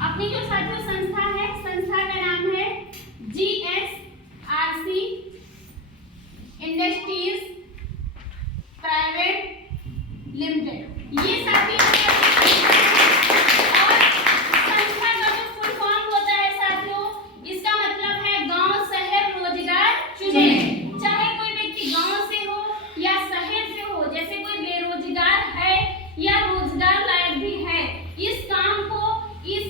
अपनी जो साथियों संस्था है, संस्था का नाम है GSRC इंडस्ट्रीज प्राइवेट लिमिटेड। ये साथियों और संस्था का जो फुल फॉर्म होता है साथियों, इसका मतलब है गांव शहर रोजगार चुने। चाहे कोई व्यक्ति गांव से हो या शहर से हो, जैसे कोई बेरोजगार है या रोजगार लायक भी है, इस काम को इस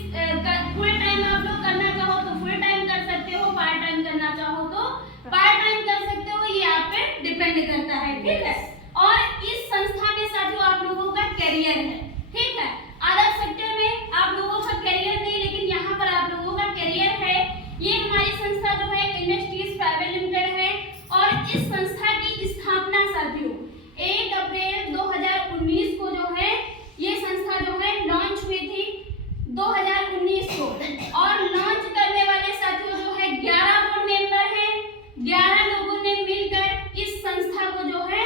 फुल टाइम आप लोग करना चाहो तो फुल टाइम कर सकते हो, पार्ट टाइम करना चाहो तो पार्ट टाइम कर सकते हो, ये आप पे डिपेंड करता है, ठीक है। और इस संस्था में साथियों आप लोगों का करियर है, ठीक है। अदर सेक्टर में आप लोगों का करियर नहीं, लेकिन यहाँ पर आप लोगों का करियर है। ये हमारी संस्था जो है इंडस्ट्रीज प्राइवेट लिमिटेड है और इस संस्था की स्थापना साथियों 1 अप्रैल 2019 को जो है ये संस्था जो है लॉन्च हुई थी 2019 को। और लॉन्च करने वाले साथियों जो है 11 बोर्ड मेंबर हैं, 11 लोगों ने मिलकर इस संस्था को जो है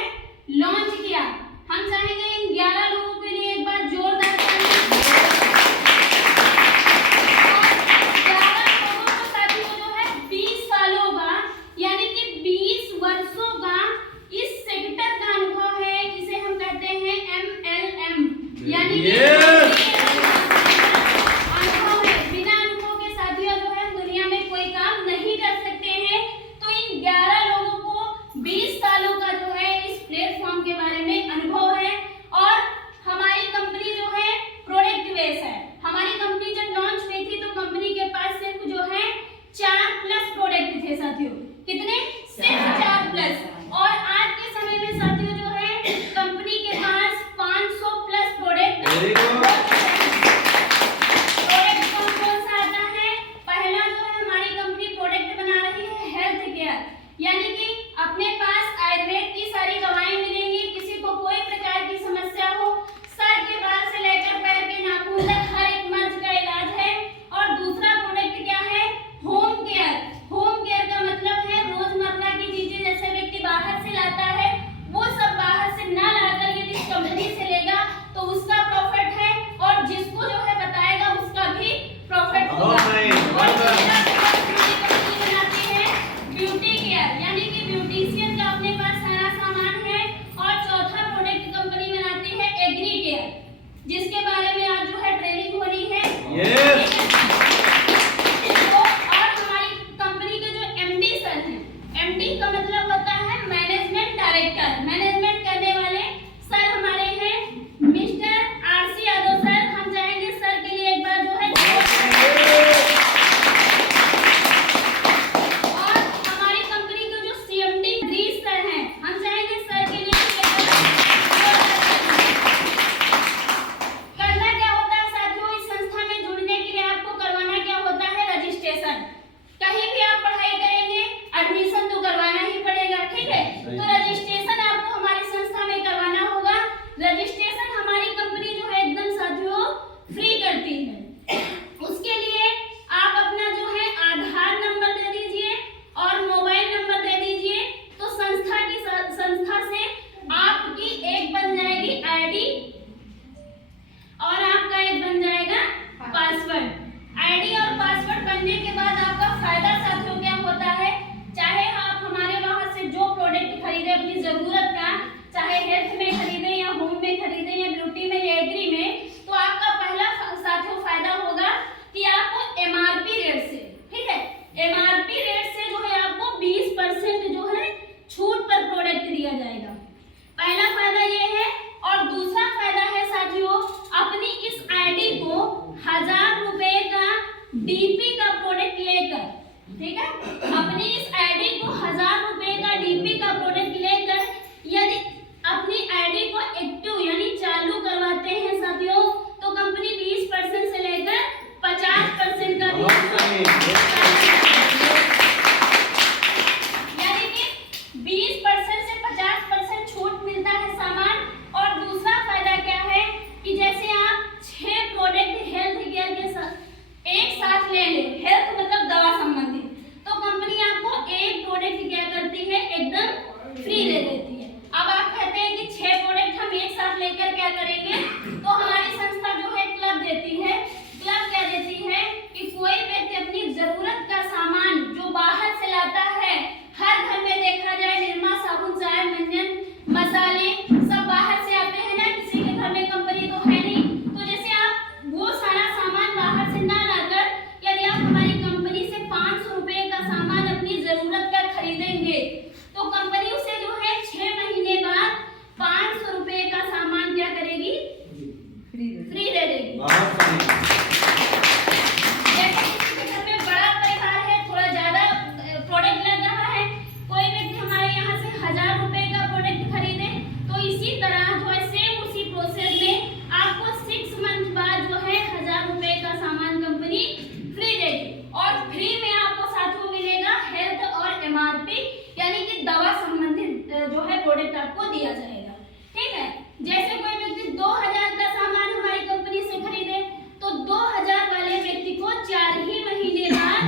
जाएगा। ठीक है, जैसे कोई व्यक्ति 2000 का सामान हमारी कंपनी से खरीदे तो 2000 वाले व्यक्ति को 4 ही महीने बाद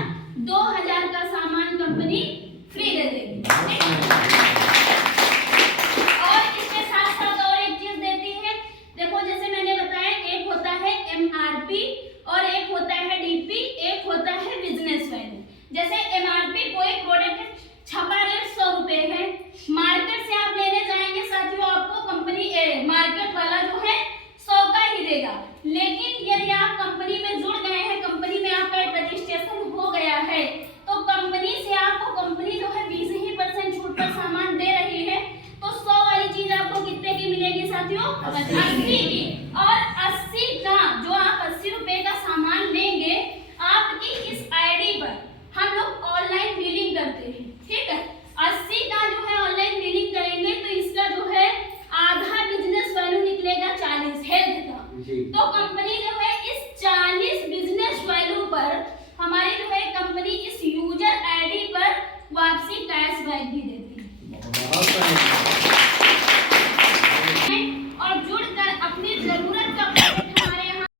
2000 का सामान कंपनी फ्री दे देगी। और इसके साथ साथ और एक चीज देती है, देखो जैसे मैंने बताया, एक होता है MRP और एक होता है DP, एक होता है बिजनेस वैल्यू। जैसे MRP कोई प्रोडक्ट छपा रेट 100 रुपए है, मार्केट से आप लेने जाएंगे साथियों, आपको कंपनी मार्केट वाला जो है 100 का ही देगा। लेकिन यदि आप कंपनी में जुड़ गए हैं, कंपनी में आपका एक रजिस्ट्रेशन हो गया है, तो कंपनी से आपको कंपनी जो है 20% छूट पर सामान दे रही है, तो 100 वाली चीज आपको कितने की मिलेगी साथियों? 80 की। और 80 का जो आप 80 रुपए का सामान लेंगे, आपकी इस आईडी पर हम लोग ऑनलाइन बिलिंग करते हैं। ठीक है, 80 का जो है ऑनलाइन बिलिंग करेंगे तो इसका जो है आधा बिजनेस वैल्यू निकलेगा 40 हेल्थ का। तो कंपनी जो है इस 40 बिजनेस वैल्यू पर हमारी जो है कंपनी इस